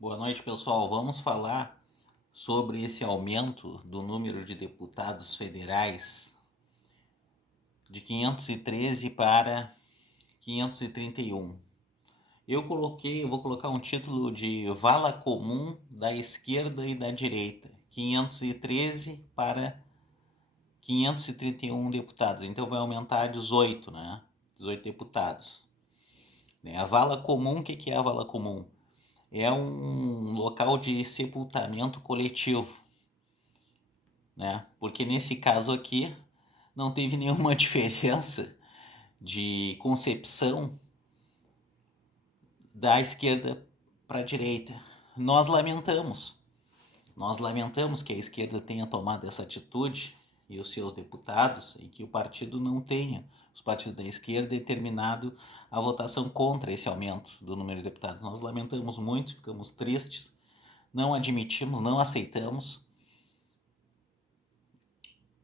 Boa noite, pessoal. Vamos falar sobre esse aumento do número de deputados federais de 513 para 531. Eu vou colocar um título de vala comum da esquerda e da direita. 513 para 531 deputados. Então vai aumentar a 18, né? 18 deputados. A vala comum, o que é a vala comum? É um local de sepultamento coletivo, né? Porque nesse caso aqui não teve nenhuma diferença de concepção da esquerda para a direita. Nós lamentamos, nós lamentamos que a esquerda tenha tomado essa atitude e os seus deputados e que o partido não tenha, os partidos da esquerda, determinado a votação contra esse aumento do número de deputados. Nós lamentamos muito, ficamos tristes, não admitimos, não aceitamos,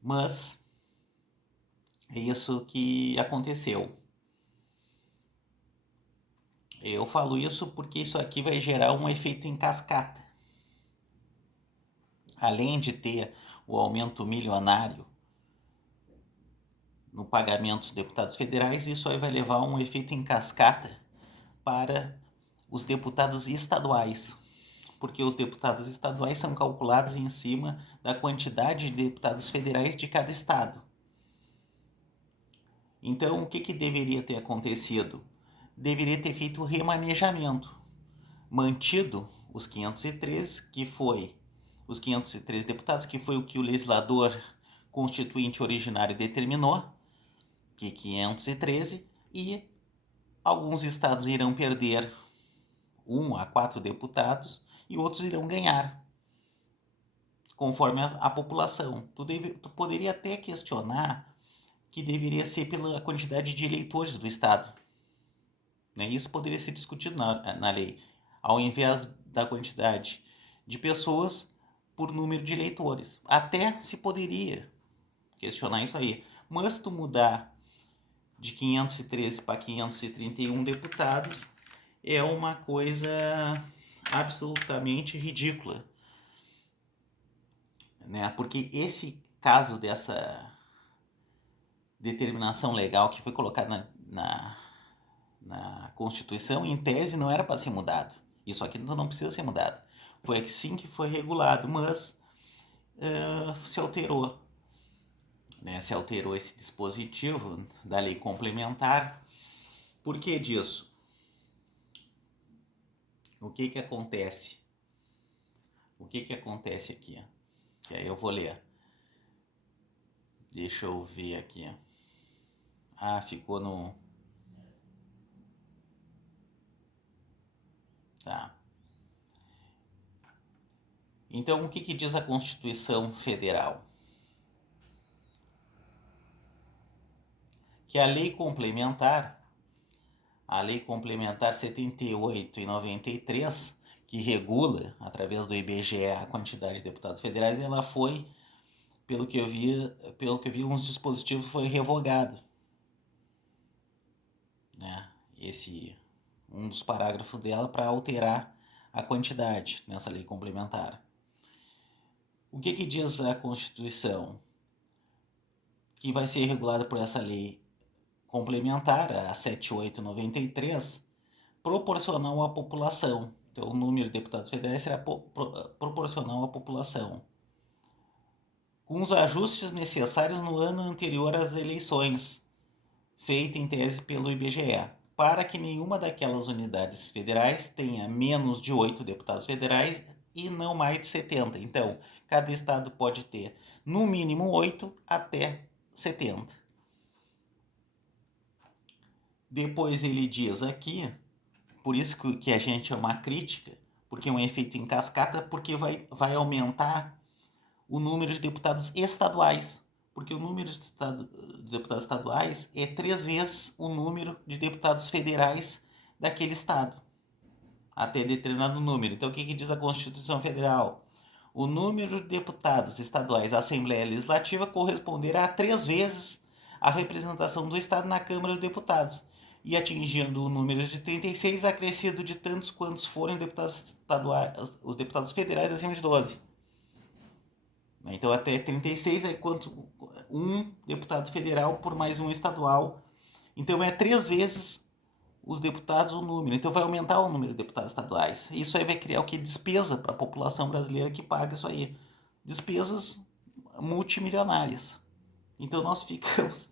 mas é isso que aconteceu. Eu falo isso porque isso aqui vai gerar um efeito em cascata. Além de ter o aumento milionário no pagamento dos deputados federais, isso aí vai levar a um efeito em cascata para os deputados estaduais, porque os deputados estaduais são calculados em cima da quantidade de deputados federais de cada estado. Então, o que deveria ter acontecido? Deveria ter feito o remanejamento, mantido os 513, que foi os 513 deputados, que foi o que o legislador constituinte originário determinou, que 513, e alguns estados irão perder 1 a 4 deputados e outros irão ganhar, conforme a população. Tu poderia até questionar que deveria ser pela quantidade de eleitores do estado. Isso poderia ser discutido na lei, ao invés da quantidade de pessoas por número de eleitores. Até se poderia questionar isso aí. Mas tu mudar de 513 para 531 deputados é uma coisa absolutamente ridícula, né? Porque esse caso dessa determinação legal que foi colocada na Constituição, em tese, não era para ser mudado. Isso aqui não precisa ser mudado. Foi assim que foi regulado, mas se alterou. Se alterou esse dispositivo da lei complementar. Por que disso? O que acontece? O que acontece aqui? Que aí eu vou ler. Deixa eu ver aqui. Ah, ficou no... Tá. Então, o que diz a Constituição Federal? Que a lei complementar 78 e 93, que regula, através do IBGE, a quantidade de deputados federais, ela foi, pelo que eu vi, uns dispositivos foi revogado. Um dos parágrafos dela para alterar a quantidade nessa lei complementar. O que diz a Constituição? Que vai ser regulada por essa lei complementar, a 7893, proporcional à população. Então, o número de deputados federais será proporcional à população, com os ajustes necessários no ano anterior às eleições, feita em tese pelo IBGE, para que nenhuma daquelas unidades federais tenha menos de 8 deputados federais e não mais de 70. Então, cada estado pode ter no mínimo 8 até 70. Depois ele diz aqui, por isso que a gente é uma crítica, porque é um efeito em cascata, porque vai aumentar o número de deputados estaduais, porque o número de deputados estaduais é 3 vezes o número de deputados federais daquele estado, até determinado número. Então, o que diz a Constituição Federal? O número de deputados estaduais à Assembleia Legislativa corresponderá a 3 vezes a representação do estado na Câmara dos Deputados. e atingindo o número de 36, acrescido de tantos quantos forem os deputados federais acima de 12. Então até 36 é quanto um deputado federal por mais um estadual. Então é 3 vezes os deputados o número. Então vai aumentar o número de deputados estaduais. Isso aí vai criar o que? Despesa para a população brasileira que paga isso aí. Despesas multimilionárias. Então nós ficamos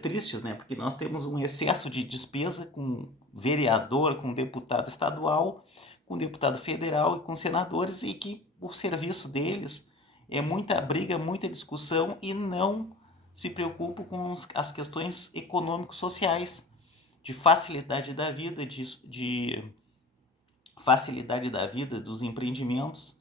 tristes, né? Porque nós temos um excesso de despesa com vereador, com deputado estadual, com deputado federal e com senadores, e que o serviço deles é muita briga, muita discussão e não se preocupam com as questões econômico-sociais, de facilidade da vida, de facilidade da vida dos empreendimentos,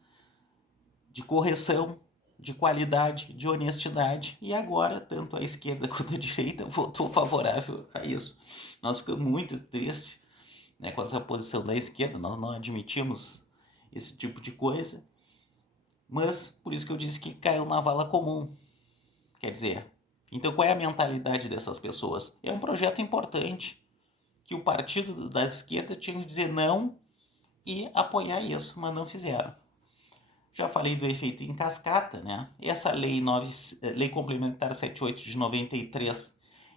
de correção, de qualidade, de honestidade. E agora, tanto a esquerda quanto a direita votou favorável a isso. Nós ficamos muito tristes, né, com essa posição da esquerda, nós não admitimos esse tipo de coisa, mas por isso que eu disse que caiu na vala comum. Quer dizer, então qual é a mentalidade dessas pessoas? É um projeto importante que o partido da esquerda tinha que dizer não e apoiar isso, mas não fizeram. Já falei do efeito em cascata, né? Essa lei complementar 78 de 93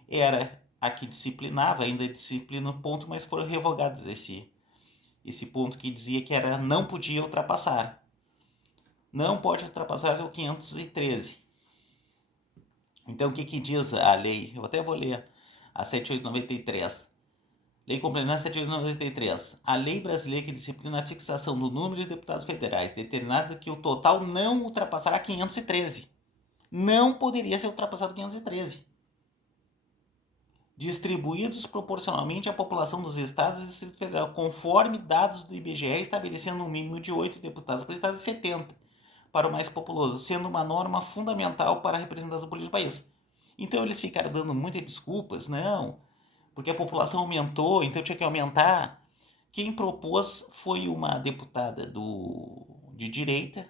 era a que disciplinava, ainda disciplina o ponto, mas foram revogados esse ponto que dizia que não podia ultrapassar. Não pode ultrapassar o 513. Então o que diz a lei? Eu até vou ler a 7893. Lei Complementar 7893. A lei brasileira que disciplina a fixação do número de deputados federais, determinado que o total não ultrapassará 513. Não poderia ser ultrapassado 513. Distribuídos proporcionalmente à população dos estados e Distrito Federal, conforme dados do IBGE, estabelecendo um mínimo de 8 deputados por estado e 70 para o mais populoso, sendo uma norma fundamental para a representação política do país. Então eles ficaram dando muitas desculpas, não, porque a população aumentou, então tinha que aumentar. Quem propôs foi uma deputada de direita,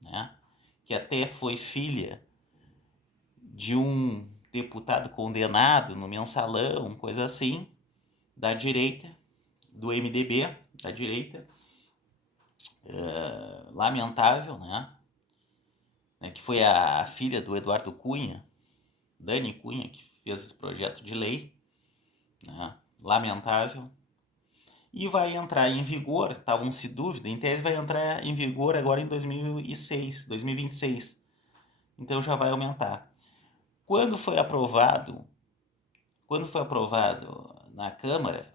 né, que até foi filha de um deputado condenado no mensalão, coisa assim, da direita, do MDB, da direita, lamentável, né, que foi a filha do Eduardo Cunha, Dani Cunha, que fez esse projeto de lei, né, lamentável, e vai entrar em vigor, estavam-se dúvida, em tese vai entrar em vigor agora em 2026, então já vai aumentar. Quando foi aprovado na Câmara,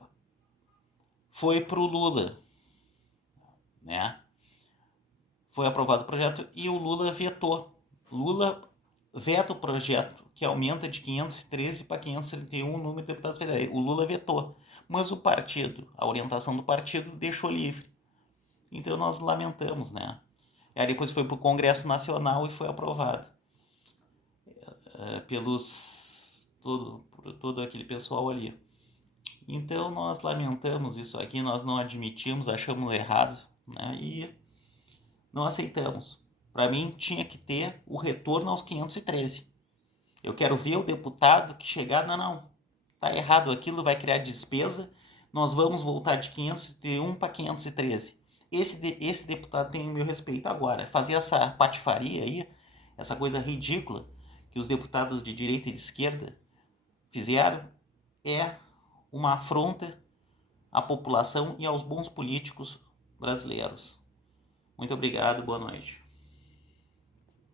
foi para o Lula, né? Foi aprovado o projeto e o Lula vetou. Lula veta o projeto que aumenta de 513 para 531 o número de deputados federais. O Lula vetou, mas o partido, a orientação do partido deixou livre. Então nós lamentamos, né? Aí depois foi para o Congresso Nacional e foi aprovado por todo aquele pessoal ali. Então nós lamentamos isso aqui, nós não admitimos, achamos errado, né? E não aceitamos. Para mim tinha que ter o retorno aos 513. Eu quero ver o deputado que chegar, não, tá errado aquilo, vai criar despesa, nós vamos voltar de 531 para 513. Esse deputado tem o meu respeito. Agora, fazer essa patifaria aí, essa coisa ridícula que os deputados de direita e de esquerda fizeram, é uma afronta à população e aos bons políticos brasileiros. Muito obrigado, boa noite.